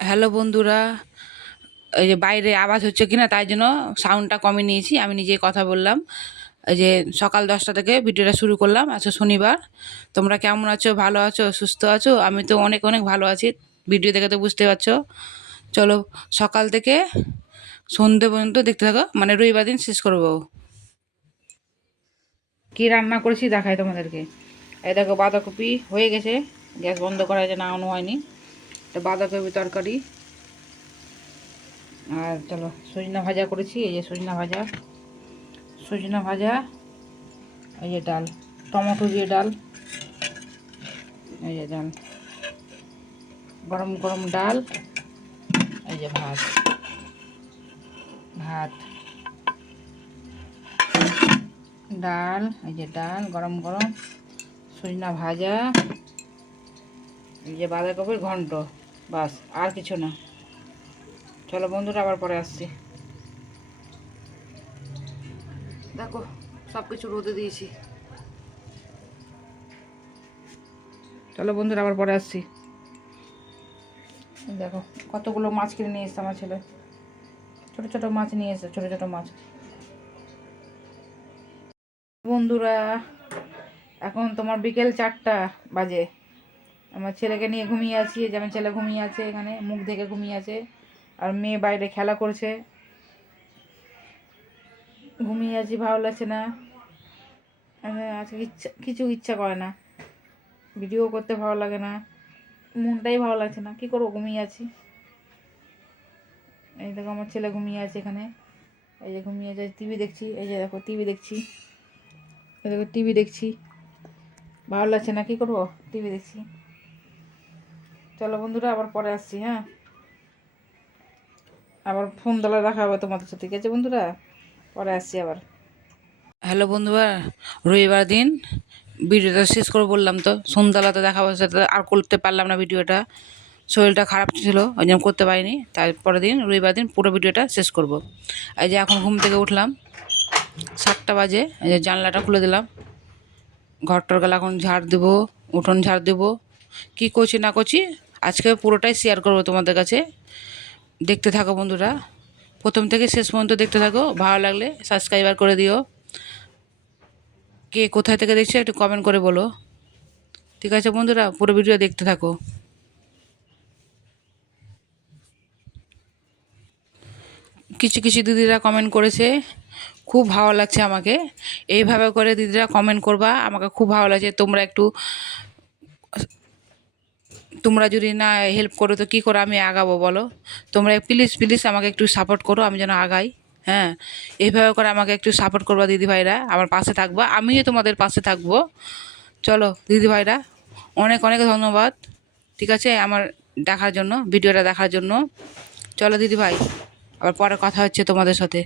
Hello বন্ধুরা, এই যে বাইরে আওয়াজ হচ্ছে কিনা তাই জন্য সাউন্ডটা কমিয়ে নিয়েছি। আমি নিজেই কথা বললাম। এই যে সকাল 10টা থেকে ভিডিওটা শুরু করলাম। আজকে শনিবার। তোমরা কেমন আছো? ভালো আছো? সুস্থ আছো? আমি তো অনেক অনেক ভালো আছি। ভিডিও দেখে তো বুঝতে পারছো। চলো, সকাল থেকে সন্ধে পর্যন্ত দেখতে থাকো, মানে রবিবার দিন শেষ করবো। কি রান্না করেছি দেখাই তোমাদেরকে। এই দেখো, বাঁধাকপি হয়ে গেছে, গ্যাস বন্ধ করা যে নামানো হয়নি। তো বাঁধাকপি তরকারি। আর চলো, সজনা ভাজা করেছি। এই যে সজনা ভাজা, সজনা ভাজা। এই যে ডাল, টমেটো দিয়ে ডাল। এই যে ডাল, গরম গরম ডাল। এই যে ভাত, ভাত, ডাল। এই যে ডাল গরম গরম, সজনা ভাজা, এই যে বাঁধাকপির ঘন্ট। বাস, আর কিছু না। চলো বন্ধুরা, আবার পরে আসছি। দেখো, সব কিছু রোদে দিয়েছি। চলো বন্ধুরা, আবার পরে আসছি। দেখো, কতগুলো মাছ কিনে নিয়ে এসছে আমার ছেলে। ছোট ছোট মাছ নিয়ে এসছে, ছোট ছোট মাছ। বন্ধুরা, এখন তোমার বিকেল 4টা বাজে। আমার ছেলেকে নিয়ে ঘুমিয়ে আছি। যে আমার ছেলে ঘুমিয়ে আছে, এখানে মুখ দেখে ঘুমিয়ে আছে। আর মেয়ে বাইরে খেলা করছে। ঘুমিয়ে আছি, ভালো লাগছে না। আজকে কিছু ইচ্ছা করে না, ভিডিও করতে ভালো লাগে না, মনটাই ভালো লাগছে না। কি করবো, ঘুমিয়ে আছি। এই দেখো, আমার ছেলে ঘুমিয়ে আছে এখানে। এই যে ঘুমিয়ে আছে, টিভি দেখছি। এই যে দেখো, টিভি দেখছি। এই দেখো, টিভি দেখছি। ভালো লাগছে না, কি করবো, টিভি দেখছি। চলো বন্ধুরা, আবার পরে আসছি। হ্যাঁ, আবার ফোন দলা দেখা হবে তোমাদের সাথে। ঠিক আছে বন্ধুরা, পরে আসছি আবার। হ্যালো বন্ধুরা, রবিবার দিন ভিডিওটা শেষ করে বললাম তো, সন্ধ্যাবেলাতে দেখাবো। সেটা আর করতে পারলাম না ভিডিওটা। শরীরটা খারাপ ছিল, ওই জন্য করতে পারিনি। তারপরের দিন, রবিবার দিন পুরো ভিডিওটা শেষ করব। এই যে এখন ঘুম থেকে উঠলাম, 7টা বাজে। এই যে জানলাটা খুলে দিলাম। ঘরটার গেলে এখন ঝাড় দেবো, উঠোন ঝাড় দেবো। কী করছি না করছি আজকে পুরোটাই শেয়ার করবো তোমাদের কাছে। দেখতে থাকো বন্ধুরা, প্রথম থেকে শেষ পর্যন্ত দেখতে থাকো। ভালো লাগলে সাবস্ক্রাইবার করে দিও। কে কোথায় থেকে দেখছো একটু কমেন্ট করে বলো। ঠিক আছে বন্ধুরা, পুরো ভিডিও দেখতে থাকো। কিছু কিছু দিদিরা কমেন্ট করেছে, খুব ভালো লাগছে আমাকে। এইভাবে করে দিদিরা কমেন্ট করবা, আমাকে খুব ভালো লাগছে। তোমরা একটু, তোমরা যদি না হেল্প করো তো কী করে আমি আগাবো বলো। তোমরা প্লিজ প্লিজ আমাকে একটু সাপোর্ট করো, আমি যেন আগাই। হ্যাঁ, এইভাবে করে আমাকে একটু সাপোর্ট করবা দিদিভাইরা, আমার পাশে থাকবা, আমিও তোমাদের পাশে থাকবো। চলো দিদিভাইরা, অনেক অনেক ধন্যবাদ। ঠিক আছে, আমার দেখার জন্য, ভিডিওটা দেখার জন্য। চলো দিদিভাই, আবার পরে কথা হচ্ছে তোমাদের সাথে।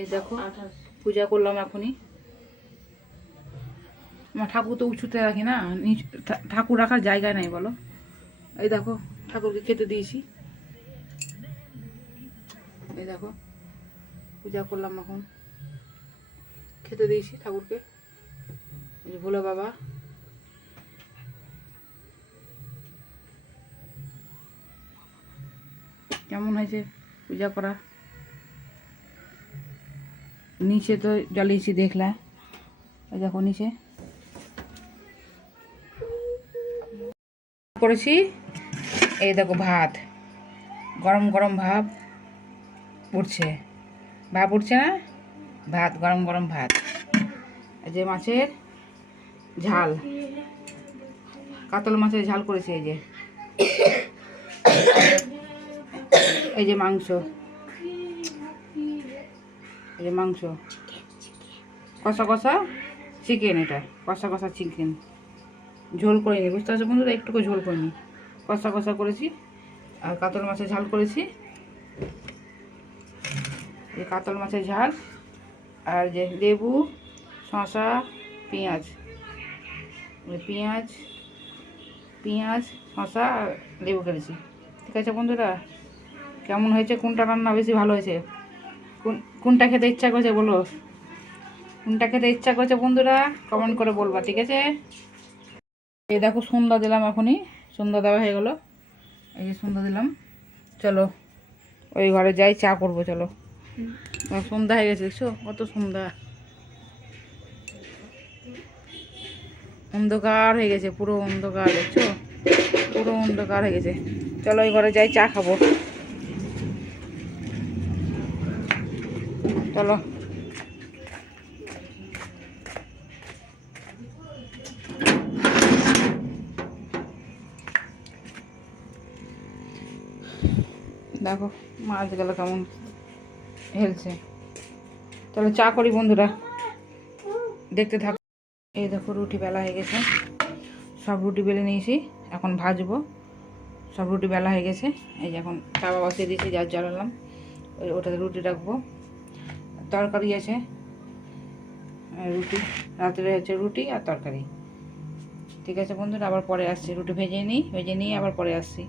এই দেখো পূজা করলাম এখনই। আমার ঠাকুর তো উঁচুতে রাখি না, ঠাকুর রাখার জায়গা নাই বলো। এই দেখো ঠাকুরকে খেতে দিয়েছি। এই দেখো পূজা করলাম, এখন খেতে দিয়েছি ঠাকুরকে। এই ভোলে বাবা, কেমন হয়েছে পূজা করা। নিচে তো জ্বালিয়েছি দেখলা, এই দেখো নিচে করেছি। এই দেখো ভাত, গরম গরম ভাব উঠছে, ভাব উঠছে না, ভাত গরম গরম ভাত। এই যে মাছের ঝাল, কাতল মাছের ঝাল করেছি। এই যে মাংস, এই যে মাংস কষা কষা চিকেন, এটা কষা কষা চিকেন, ঝোল করে নি, বুঝতে পারছো বন্ধুরা, একটুকু ঝোল করে নি, কষা কষা করেছি। আর কাতল মাছের ঝাল করেছি, এই কাতল মাছের ঝাল। আর যে লেবু, শসা, পেঁয়াজ, পেঁয়াজ পেঁয়াজ শসা আর লেবু কেটেছি। ঠিক আছে বন্ধুরা, কেমন হয়েছে, কোনটা রান্না বেশি ভালো হয়েছে, কোনটা খেতে ইচ্ছা করছে বলো, কোনটা খেতে ইচ্ছা করছে বন্ধুরা কমেন্ট করে বলবা। ঠিক আছে, এই দেখো সন্ধ্যা দিলাম, এখনই সন্ধ্যা দেওয়া হয়ে গেল। এই যে সন্ধ্যা দিলাম, চলো ওই ঘরে যাই, চা করবো। চলো, সন্ধ্যা হয়ে গেছে, দেখছো কত সন্ধ্যা, অন্ধকার হয়ে গেছে, পুরো অন্ধকার, দেখছো পুরো অন্ধকার হয়ে গেছে। চলো ওই ঘরে যাই, চা খাবো। চলো, দেখো মাছ গেল কেমন হেলছে। চলো চা করি বন্ধুরা, দেখতে থাকো। এই দেখো রুটি বেলা হয়ে গেছে, সব রুটি বেলে নিয়েছি, এখন ভাজবো। সব রুটি বেলা হয়ে গেছে, এই যে এখন তাওয়া বসিয়ে দিয়েছি, যা জ্বালালাম, ওটাতে রুটি রাখবো। তরকারি আছে, রুটি রাত্রে হচ্ছে রুটি আর তরকারি। ঠিক আছে বন্ধুরা, আবার পরে আসছি, রুটি ভেজে নিয়ে আবার পরে আসছি।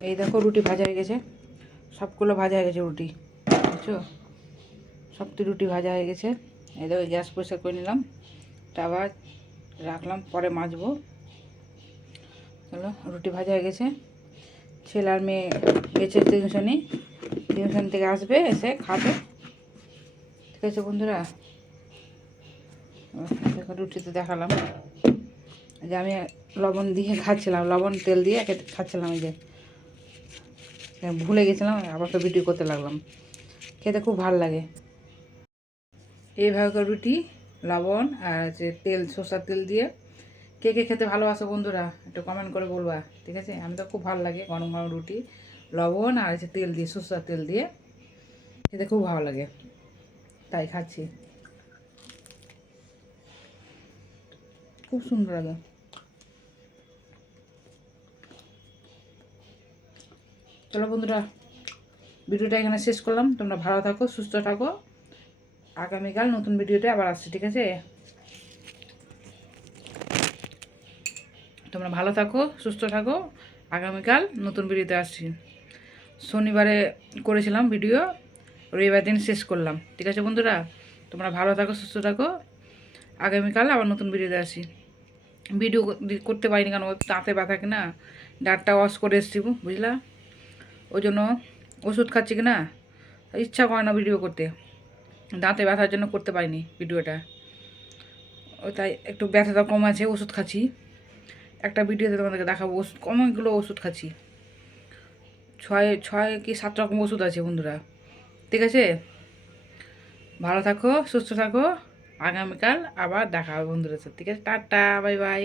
এই দেখো রুটি ভাজা হয়ে গেছে, সবগুলো ভাজা হয়ে গেছে রুটি, বুঝছো, সবটি রুটি ভাজা হয়ে গেছে। এই দেখো গ্যাস পরিষ্কার করে নিলাম, তাওয়া রাখলাম, পরে মাজবো। চলো, রুটি ভাজা হয়ে গেছে। ছেলে আর মেয়ে গেছে টিউশন থেকে আসবে, এসে খাবে। ঠিক আছে বন্ধুরা, দেখো রুটিতে দেখালাম যে আমি লবণ দিয়ে খাচ্ছিলাম, লবণ তেল দিয়ে খাচ্ছিলাম। এই যে ভুলে গেছিলাম, আবার তো ভিডিও করতে লাগলাম। খেতে খুব ভালো লাগে। এইভাবে রুটি লবণ আর হচ্ছে তেল, সরষের তেল দিয়ে। কে কে খেতে ভালোবাসো বন্ধুরা একটু কমেন্ট করে বলবা, ঠিক আছে? আমি তো খুব ভালো লাগে গরম গরম রুটি লবণ আর হচ্ছে তেল দিয়ে, সরষের তেল দিয়ে খেতে খুব ভালো লাগে, তাই খাচ্ছি। খুব সুন্দর লাগে। চলো বন্ধুরা, ভিডিওটা এখানে শেষ করলাম। তোমরা ভালো থাকো, সুস্থ থাকো। আগামীকাল নতুন ভিডিওতে আবার আসছি, ঠিক আছে? তোমরা ভালো থাকো, সুস্থ থাকো। আগামীকাল নতুন ভিডিওতে আসছি। শনিবারে করেছিলাম ভিডিও, রবিবার দিন শেষ করলাম, ঠিক আছে বন্ধুরা? তোমরা ভালো থাকো, সুস্থ থাকো। আগামীকাল আবার নতুন ভিডিওতে আসি। ভিডিও করতে পারিনি কেন, দাঁতে ব্যথা কিনা, দাঁতটা ওয়াশ করে এসছি, বুঝলা? ওই জন্য ওষুধ খাচ্ছি কিনা ইচ্ছা করে না ভিডিও করতে, দাঁতে ব্যথার জন্য করতে পারিনি ভিডিওটা। ও তাই একটু ব্যথাটা কম আছে, ওষুধ খাচ্ছি। একটা ভিডিওতে তোমাদেরকে দেখাবো ওষুধ, অনেকগুলো ওষুধ খাচ্ছি। 6 কি 7 রকম ওষুধ আছে বন্ধুরা, ঠিক আছে? ভালো থাকো, সুস্থ থাকো। আগামীকাল আবার দেখা হবে বন্ধুদের সাথে, ঠিক আছে? Tata, bye bye.